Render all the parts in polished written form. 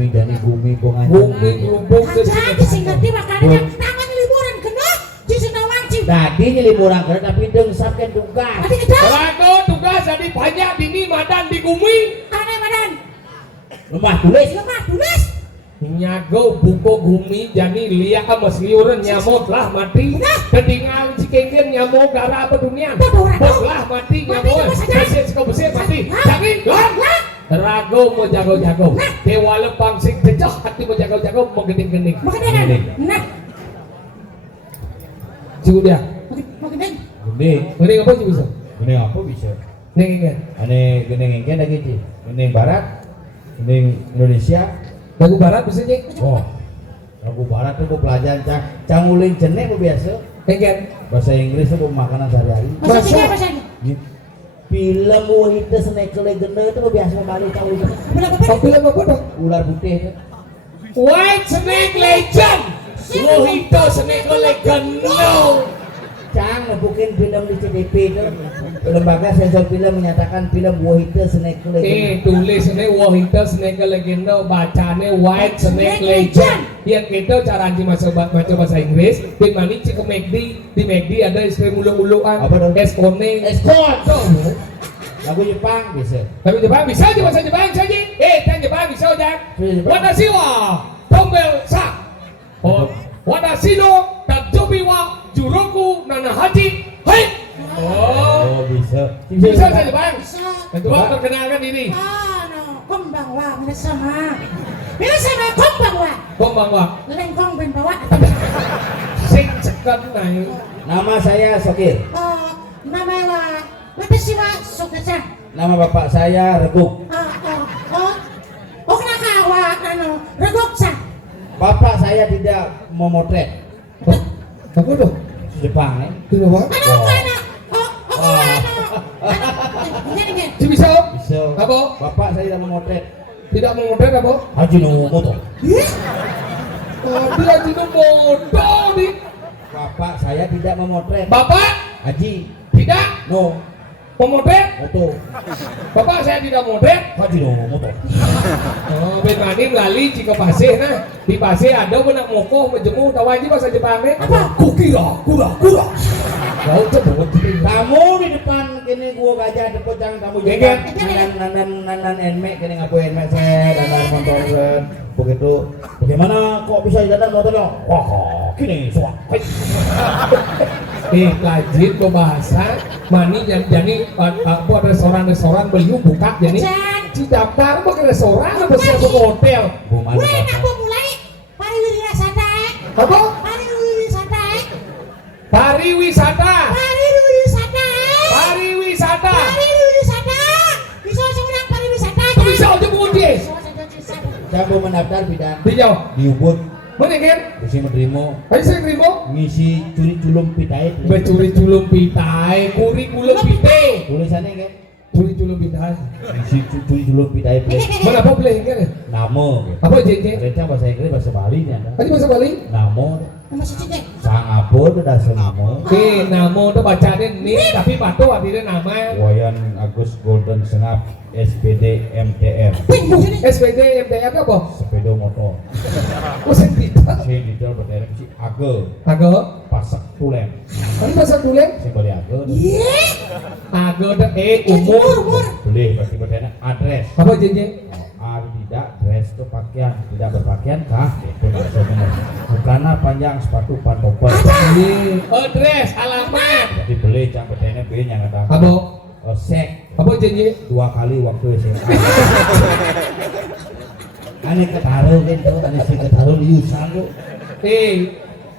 bumi dan bumi bunga bumi grubuk Jadi sing ngerti makanya tangan liburan kena di sana wajib. tadi liburan kena tapi dengsap kan tugas Tadi kita Rago tugas jadi banyak dini madan di bumi aneh badan. rumah tulis Lemah tulis. nyago buko gumi jadi liak sama seliuran nyamuk lah mati ketinggal cikenggen nyamuk gara apa dunia lah mati nyamuk besir sekau besir mati jadi rago mau jago-jago dewa lepang sing cecah hati mau jago-jago mau gending-gending Makanya kan. Nah, cium dia makanya gede apa sih bisa gede apa bisa nih aneh gede ngengken lagi sih gede barat gede Indonesia lagu barat bisa cek oh lagu barat tuh pelajaran cang uling jenek biasa nih bahasa Inggris tuh makanan sehari-hari maksudnya apa sih? film wahita snack legenda itu biasa kembali tahu film apa dong ular putih itu White Snake Legend Lohito Snake Legend no cang ngebukin film di CDP itu lembaga sensor film menyatakan film wahita snack legenda tulisnya Lohito Snake Legend bacanya White Snake Legend yang itu cara anjing baca bahasa Inggris di mana cik ke McD di McD ada es krim ulu-uluan Apa dong? es kone Eskon lagu Jepang bisa tapi Jepang bisa aja bahasa Jepang saja kan Jepang bisa aja watashi wa tombel sa watashi no tatsubi wa juroku nanahachi hai oh bisa bisa saja Jepang Bisa. coba perkenalkan diri No, konbanwa, minasama. Minasama, konbanwa. Konbanwa Lengkong ben bawa. sing cekat naik nama saya Sokir Nama wa, watashi wa Sokacha. nama bapak saya Reguk Kenakawa, regoksa. bapak saya tidak memotret aku dong Jepang tidak apa Ini bisa bisa apa bapak saya tidak memotret tidak memodern apa Haji Nomoto dia tidak bodoh nih bapak saya tidak memotret bapak Haji tidak No memodern Moto bapak saya tidak modern Haji Nomoto ben mani melalui jika pasir nah di pasir ada benak mokoh menjemu tahu aja bahasa Jepangnya apa kukira kura kau cebut kamu di depan kini gua gajah depan jangan kamu Geger. nanan enmek kini ngaku enmek saya dan motor begitu bagaimana kok bisa jalan motornya wah kini suak lanjut ke bahasa mani jadi buat restoran beli buka jadi si daftar mau ke restoran apa sih ke hotel Gue nak mau mulai pariwisata. apa Pariwisata. pariwisata Pariwisata. pariwisata Pariwisata. Bisa seorang pariwisata. bisa aja budi saya mau mendaftar bidang dijauh di Ubud mana kan bisa menerima ayo saya terima ngisi curi culum pitai becuri culum pitai kurikulum pite tulisannya kan curi culum pitai ngisi curi culum pitai mana apa boleh kan namo apa jeje rencana bahasa Inggris bahasa Bali nya aja bahasa Bali namo Nama si Cik. sang abon udah senamo namo tuh bacanya nih tapi batu artinya nama Wayan Agus Golden Sengap SPD MTR SPD MTR apa sepeda motor kusen tidak si detail berdiri si Age agak pasak tulen kan bahasa tulen si beli Age Iya. agak ada Umur. beli berarti berdiri adres apa jeje tidak dress itu pakaian tidak berpakaian kah itu bahasa benar bukanlah panjang sepatu pantopel address alamat jadi beli cang berdiri B nya kata apa sek apa jeje 2 kali waktu SMA aneh ketaruh gitu aneh si ketaruh liusan lu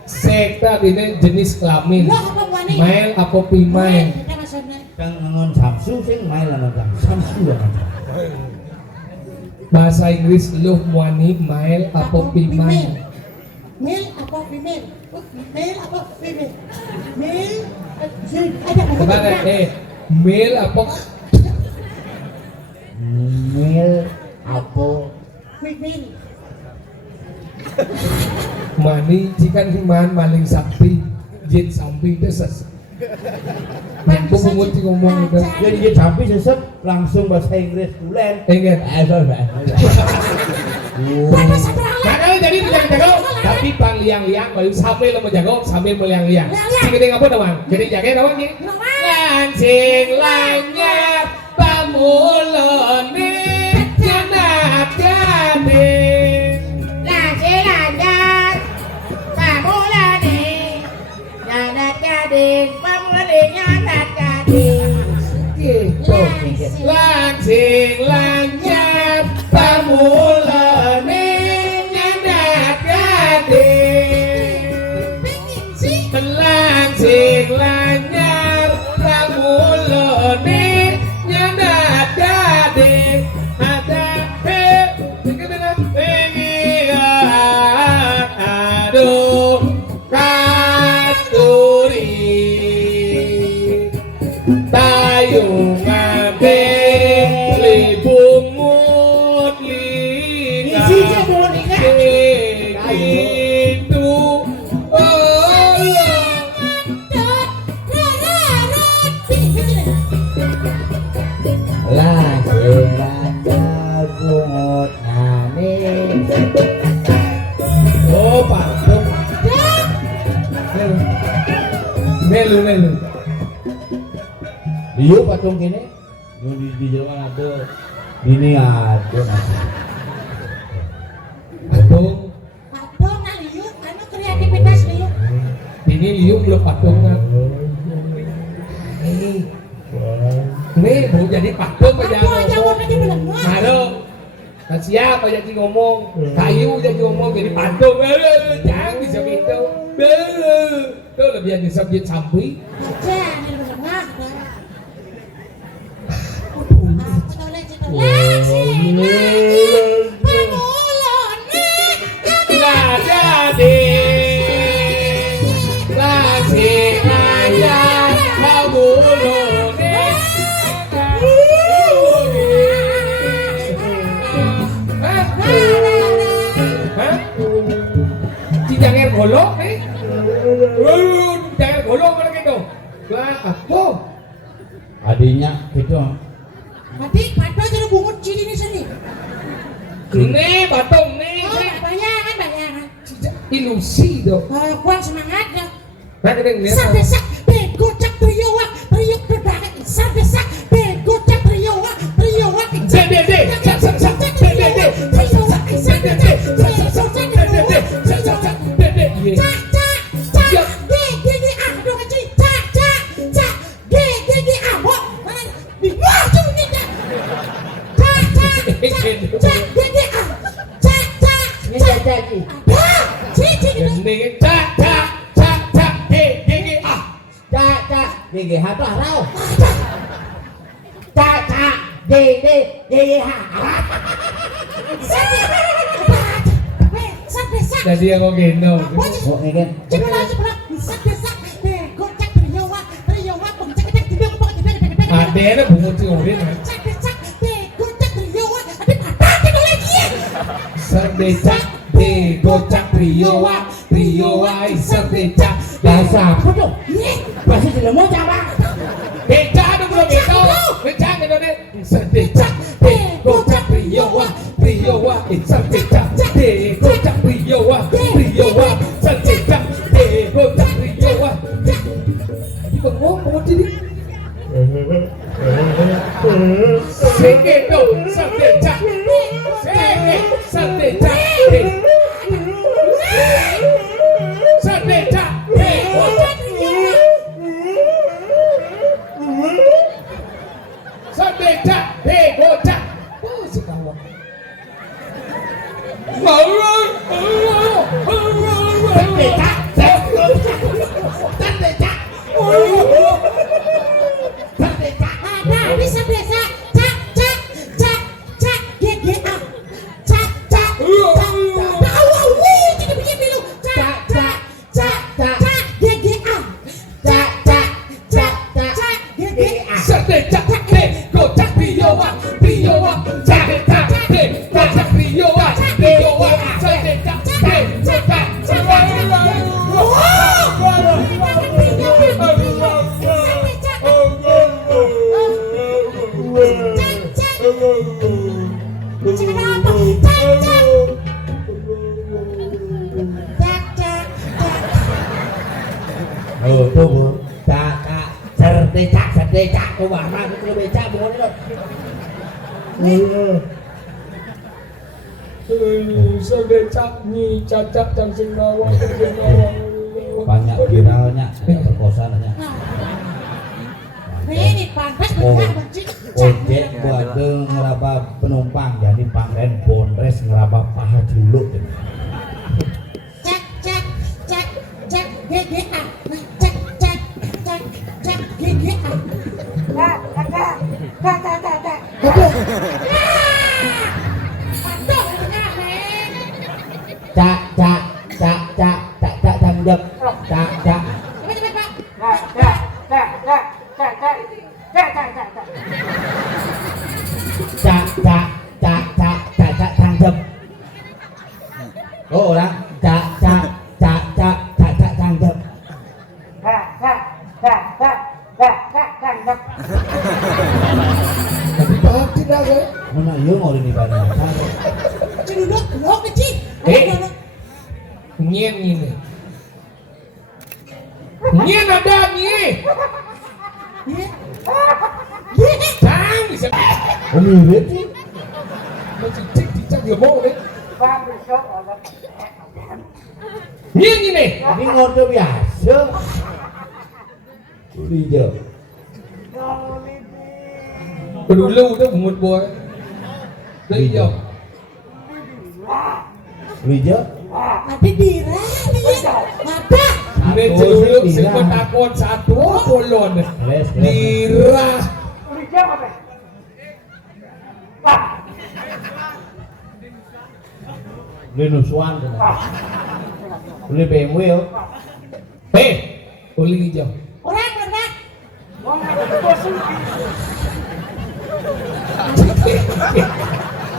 sekta ini jenis kelamin Lah apa wani? male apa female Kita maksudnya. kan non Samsu sing main lan Samsu lah bahasa Inggris lu wani male apa female Male apa female? Male apa female? Male. Ada apa? kemana male apa mil apa Female. mani jika himan maling sakti jin sampai desas mampu menguti ngomong udah jadi dia sampai sesep langsung bahasa Inggris tulen ingat Pada sabrang. Makanya jadi jangan jago, tapi pang liang-liang baru sambil lo menjago sambil meliang-liang. Liang-liang. Sing gede ngapa doang? Jadi jaga doang nih. Lancing lanyap pamulone nyanap gading. Lancing lanyap pamulone nyanap gading. Pamulone nyanap gading. Gitu. Lancing lanyap pamulone nyanap gading. Lancing lanyap pamulone nyanap gading. Ada aduh kasturi tayung ngabeng libung mutlinga itu Lah serangga bungut nane. oh patung melu Liu patung kene. Nu di Jawa ada. Ini ada. patung Patung na liu, ano kreativitas liu? ini liu belum patungan nih mau jadi patung aja Patung aja ngomong warnanya belengah. halo kan siapa jadi ngomong kayu jadi ngomong jadi patung jangan bisa gitu tuh lebih yang disebut sampai Aja, ini belengah. nggak jadi kasih aja kamu lone hah jangan golok nih jangan golok mana gitu lah apa Adiknya gitu. Mati, patung jadi bungut cili ini sini. nih batung nih Oh, bayangan. ilusi dong Kuang semangat ya. nah kita ngeliat Sadesak, begocak priyowa, priuk berdahat. Sadesak, begocak priyowa, priyowa. GGH tuh arau. GGH. jadi yang mau gendong Oh, ini kan. ada bungut ciurin serdecak de gocak priyowa serdecak Bahasa apa tuh? Bahasa Cilemu apa? becak ada belum gitu becak gitu deh serdecak de gocak priyowa serdecak de gocak priyowa serdecak de gocak priyowa bengong bungut jadi sege dong serdecak sege serdecak serdecak serdecak gocak oh si kawan serdecak serdecak serdecak gocak priyowa serdecak gocak priyowa becak tuh mana itu becak bukan itu. Saya becak nih cacat dan sing rawang. Banyak viralnya, perkosa nanya. Ini pantas benci. Ojek buat ngeraba penumpang jadi pangren bondres ngeraba paha juluk. Cek GGA. Cek GGA. Kakak. Cak tanggap. Cak. Cak tanggap. Oh orang cak tanggap. Tapi dah saya. Mana iya mau ini pada. Celuluk kecil. Nyen ini. Nyen ada nyen. Tang bisa. Oh mirip sih. Masih cicak lemong deh. Nyen ini. Ini ngode biasa. Lijo. Dulu udah bungut boy. Lijo. Lijo. Ada dira dia. Ada. Ini celuluk sing takon satu bolon. Dira. Beli nusuan kan. Beli BMW yo. Uli hijau. Orang.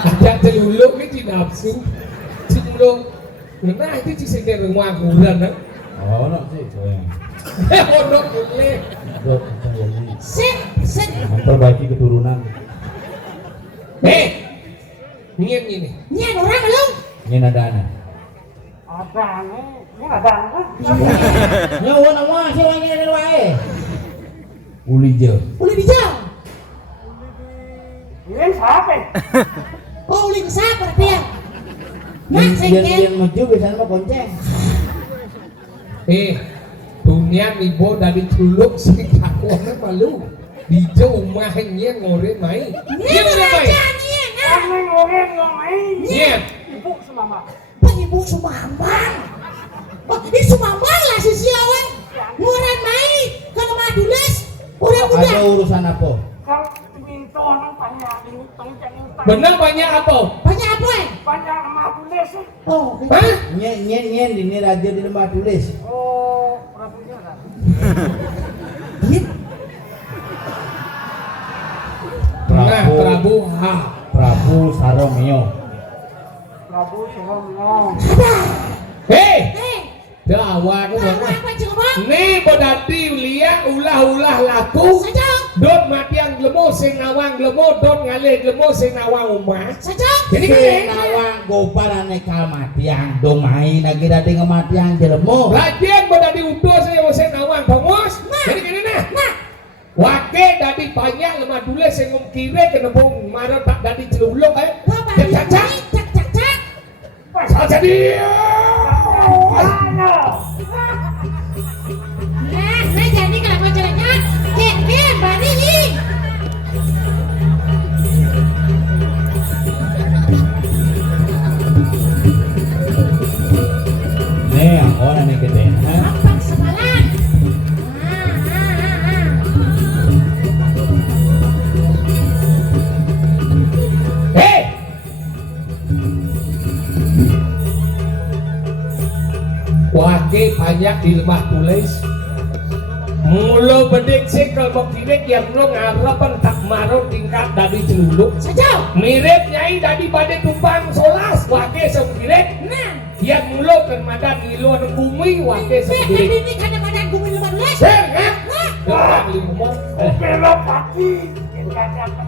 Ada celuluk ini nafsu. Celuluk. Nah itu sih dari rumah bulan kan. Oh, nak sih. Ono boleh. Dot jadi. Sik. Memperbaiki keturunan. Nyen ini. Nyen orang lu. Ini nadana. Nyawa nama sih wangi dari wae. Ulijo. Uli dijau. Oh, uli siapa dia? Nah, Yang maju biasanya mah konceng. Dunia ibu dari culuk sing takone malu. Di jauh mahnya ngore mai. Nyen aja nyen. Nyen. Ibu Sumambang. Oh, ini Sumambang lah si Siawan. Ngoren mai ke Madules. Udah. Ada urusan apa? Bener banyak apa? Banyak apa ya? Oh, Hah? Nyen ini raja di lemah tulis. Nah, Prabu Sarongyo. Dawa aku apa mana? coba? Nih bodati liya ulah laku. Saja. Dot matiang glemo sing nawang glemo dot ngalih glemo sing nawang umah. Saja. Jadi Sing kan nawang goparane kamatiang domai lagi dadi kematian jelemo. Lagian bodati udo sing nawang bongos. Jadi gini nah. Wake dadi banyak lemah dule sing ngkire kenembung marah tak dadi celuluk Cak. Pasal jadi. Nah jadi kalau mau jalan-jalan, bari ini. Nih, orang nih gede. Apa semalam? Wage banyak di lemah tulis. Mulu bedek sekel mau kirik yang lo ngarapan tak marut tingkat dari celuluk. Saja. Mirip nyai dari pada tumpang solas. Wage song kirik. Nah. Yang mulo kermadan ngiluan bumi wage song kirik. Ini kadang-kadang gue minum les. Serhat. Dengar li ngomong.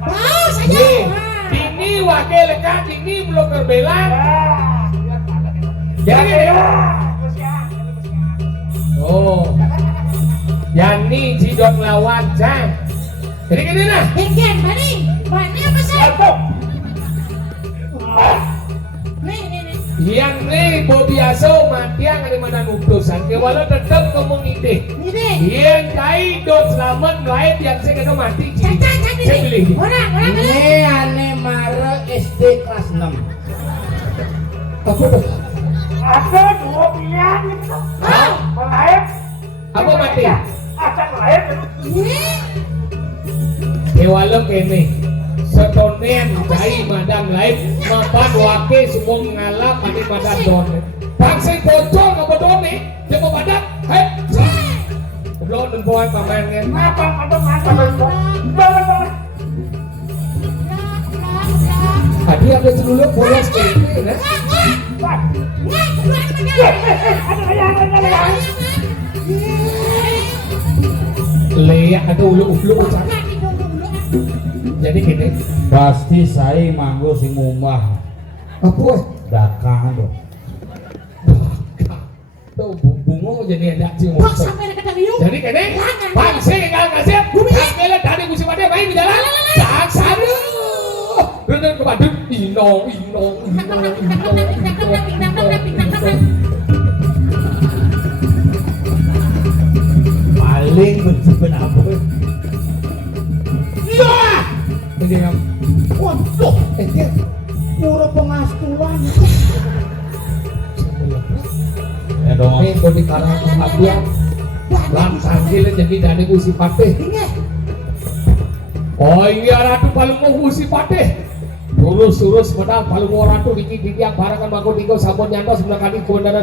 Wow, saja. Ini wage lekat ini belum kerbelan. Jadi oh, Yani jidot lawan jang. Jadi gini nah. Bikin, Bani. Bani apa sih? Nih. Yang nih biasa matiang ada mana nutusan. Kewalau tetap ngomong ide. Ini. Yang cai dot selamat lain yang saya kena mati. Saya pilih. Orang Ini ane mara SD kelas 6. Apa tuh? Ada 2 pilihan itu. Lahir. Apa mati? Ada lahir. Ini. Kewalau kene. Setonen cai madam lain mapan wake semua ngalap mati madam don. Bangsa bocor ngapa done? Jangan madam. Hei. Belum nempuan pamainnya. Apa itu? Tadi ada celuluk bola sekali, nah. Leak ada ulu-ulu ucap. Jadi gini, Pasti saya manggo sing ngumah. apa? Dakangan tuh. Tuh bungo jadi ada cing. Kok sampai dekat tadi yuk? Jadi gini, bangsa kalau kasih, kakek tadi musim ada main di jalan. Saksana. Bener ke Bandung, inong. Paling benci apa? Ini yang Waduh, dia pura pengastulan. Ya dong. ini kau di karang abdian. Langsung gila jadi dari usi pateh. Oh ini ratu paling mau usi pateh. Urus padahal paling mau ratu dikit yang barangan bangun tinggal sabun nyantos sebelah kali kebenaran.